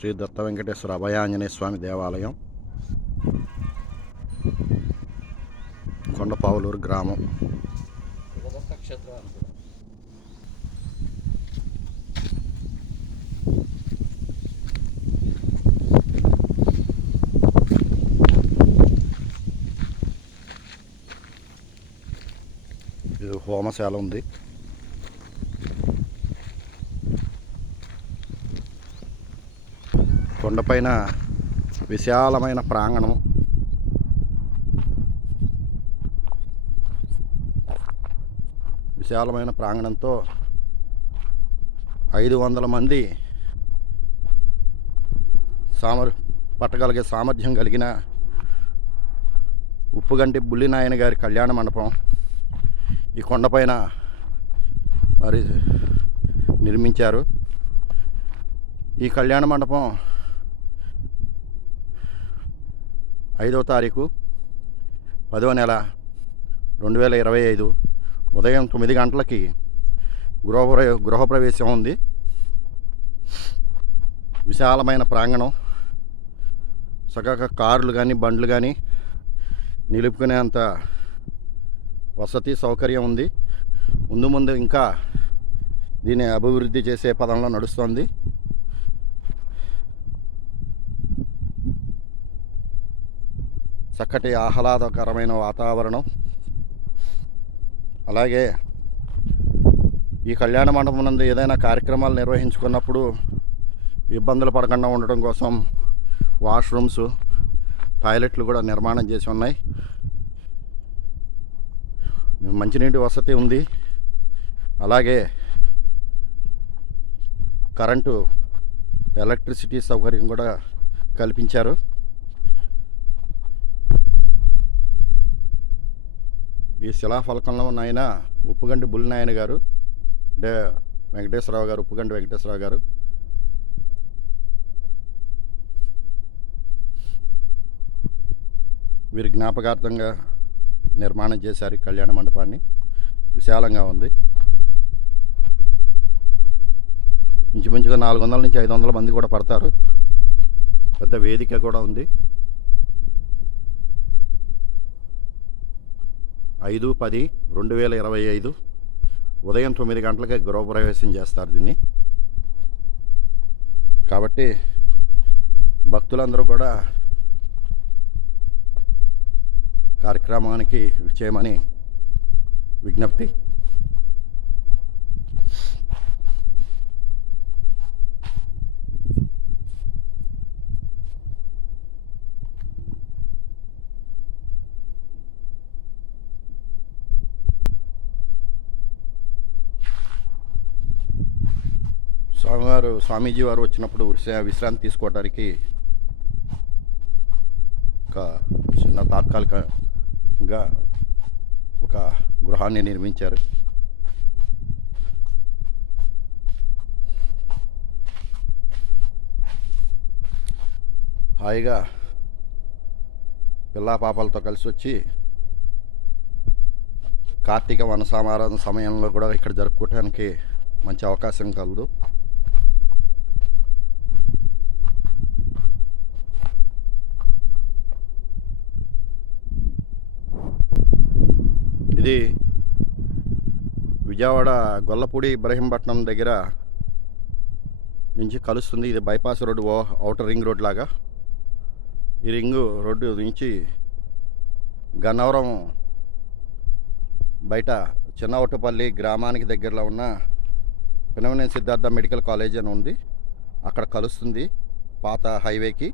శ్రీ దత్త వెంకటేశ్వర అభయ ఆంజనేయ స్వామి దేవాలయం, కొండపావులూరు గ్రామం. ఇది హోమశాల ఉంది. కొండపైన విశాలమైన ప్రాంగణం. విశాలమైన ప్రాంగణంతో 500 మంది పట్టగలిగే సామర్థ్యం కలిగిన ఉప్పుగంటి బుల్లినాయన గారి కళ్యాణ మండపం ఈ కొండపైన మరి నిర్మించారు. ఈ కళ్యాణ మండపం 5వ తారీఖు 10వ నెల 2025 ఉదయం 9 గంటలకి గృహప్రవేశం ఉంది. విశాలమైన ప్రాంగణం, చక్కగా కార్లు కానీ బండ్లు కానీ నిలుపుకునేంత వసతి సౌకర్యం ఉంది. ముందు ఇంకా దీన్ని అభివృద్ధి చేసే పదంలో నడుస్తుంది. చక్కటి ఆహ్లాదకరమైన వాతావరణం. అలాగే ఈ కళ్యాణ మండపం నందు ఏదైనా కార్యక్రమాలు నిర్వహించుకున్నప్పుడు ఇబ్బందులు పడకుండా ఉండడం కోసం వాష్రూమ్స్, టాయిలెట్లు కూడా నిర్మాణం చేసి ఉన్నాయి. మంచినీటి వసతి ఉంది. అలాగే కరెంటు, ఎలక్ట్రిసిటీ సౌకర్యం కూడా కల్పించారు. ఈ శిలాఫలకంలో ఉన్న ఆయన ఉప్పుగంటి బుల్లినాయన గారు, అంటే వెంకటేశ్వరరావు గారు, ఉప్పుగంటి వెంకటేశ్వరరావు గారు. వీరి జ్ఞాపకార్థంగా నిర్మాణం చేశారు ఈ కళ్యాణ మండపాన్ని. విశాలంగా ఉంది. ఇంచుమించుగా 400 నుంచి 500 మంది కూడా పడతారు. పెద్ద వేదిక కూడా ఉంది. 5/10/2025 ఉదయం 9 గంటలకే గృహప్రవేశం చేస్తారు దీన్ని. కాబట్టి భక్తులందరూ కూడా కార్యక్రమానికి విచ్చేయమని విజ్ఞప్తి. స్వామీజీ వారు వచ్చినప్పుడు విశ్రాంతి తీసుకోవడానికి ఒక చిన్న తాత్కాలికంగా ఒక గృహాన్ని నిర్మించారు. హాయిగా పిల్లా పాపలతో కలిసి వచ్చి కార్తీక వనసమారాధన సమయంలో కూడా ఇక్కడ జరుపుకోవడానికి మంచి అవకాశం కలదు. ఇది విజయవాడ గొల్లపూడి ఇబ్రహీంపట్నం దగ్గర నుంచి కలుస్తుంది. ఇది bypass road, outer ring road లాగా. ఈ రింగు రోడ్డు నుంచి గన్నవరం బయట చిన్నవటపల్లి గ్రామానికి దగ్గరలో ఉన్న పినమనేని సిద్ధార్థ మెడికల్ కాలేజ్ అని ఉంది. అక్కడ కలుస్తుంది పాత హైవేకి.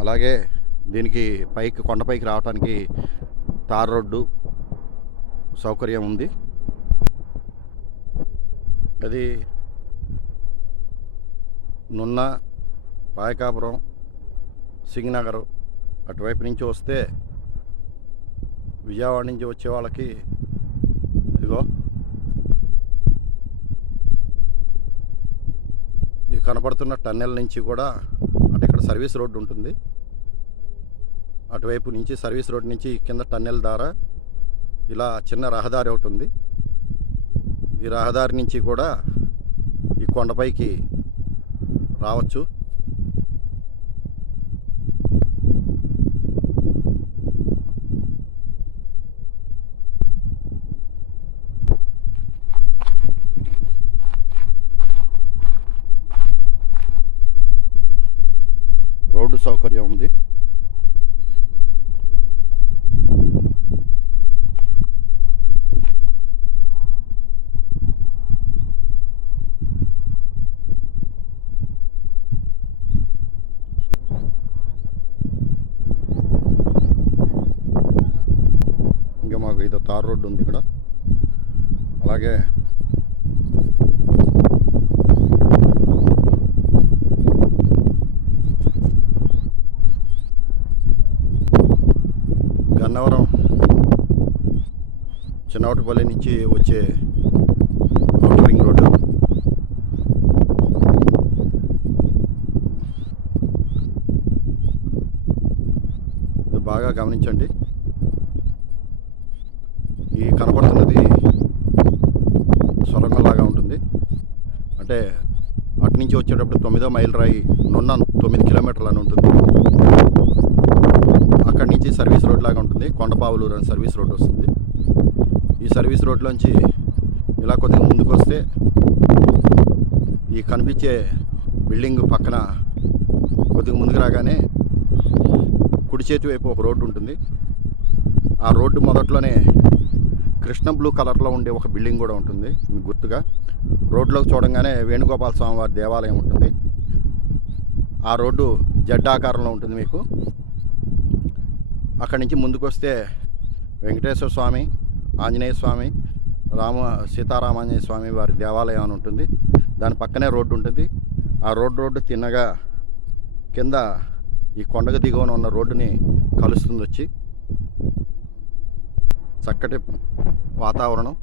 అలాగే దీనికి కొండపైకి రావడానికి తార్ రోడ్డు సౌకర్యం ఉంది. అది నున్న, పాయకాపురం, సింగనగర్ అటువైపు నుంచి వస్తే విజయవాడ నుంచి వచ్చే వాళ్ళకి ఇదిగో ఈ కనపడుతున్న టన్నెల్ నుంచి కూడా అంటే ఇక్కడ సర్వీస్ రోడ్డు ఉంటుంది. అటువైపు నుంచి సర్వీస్ రోడ్ నుంచి కింద టన్నెల్ ద్వారా ఇలా చిన్న రహదారి ఒకటి ఉంది. ఈ రహదారి నుంచి కూడా ఈ కొండపైకి రావచ్చు. రోడ్డు సౌకర్యం ఉంది. ఇంకా మాకు ఇది తార్ రోడ్డు ఉంది ఇక్కడ. అలాగే గన్నవరం చిన్నవటిపల్లి నుంచి వచ్చే ఔటర్ రింగ్ రోడ్డు. ఇది బాగా గమనించండి. ఈ కనపడుతున్నది సొరంగంలాగా ఉంటుంది. అంటే అటు నుంచి వచ్చేటప్పుడు 9వ మైల్ రాయి నున్న 9 కిలోమీటర్లు అని ఉంటుంది. అక్కడి నుంచి సర్వీస్ రోడ్ లాగా ఉంటుంది. కొండపావులూరు అని సర్వీస్ రోడ్ వస్తుంది. ఈ సర్వీస్ రోడ్లోంచి ఇలా కొద్దిగా ముందుకు వస్తే ఈ కనిపించే బిల్డింగ్ పక్కన కొద్దిగా ముందుకు రాగానే కుడి చేతి వైపు ఒక రోడ్డు ఉంటుంది. ఆ రోడ్డు మొదట్లోనే కృష్ణ బ్లూ కలర్లో ఉండే ఒక బిల్డింగ్ కూడా ఉంటుంది మీకు గుర్తుగా. రోడ్లోకి చూడంగానే వేణుగోపాల స్వామి వారి దేవాలయం ఉంటుంది. ఆ రోడ్డు జెడ్ ఆకారంలో ఉంటుంది మీకు. అక్కడి నుంచి ముందుకు వస్తే వెంకటేశ్వర స్వామి, ఆంజనేయ స్వామి, సీతారామాంజనేయ స్వామి వారి దేవాలయం అని ఉంటుంది. దాని పక్కనే రోడ్డు ఉంటుంది. ఆ రోడ్డు తిన్నగా కింద ఈ కొండకు దిగువన ఉన్న రోడ్డుని కలుస్తుంది వచ్చి. చక్కటి వాతావరణం.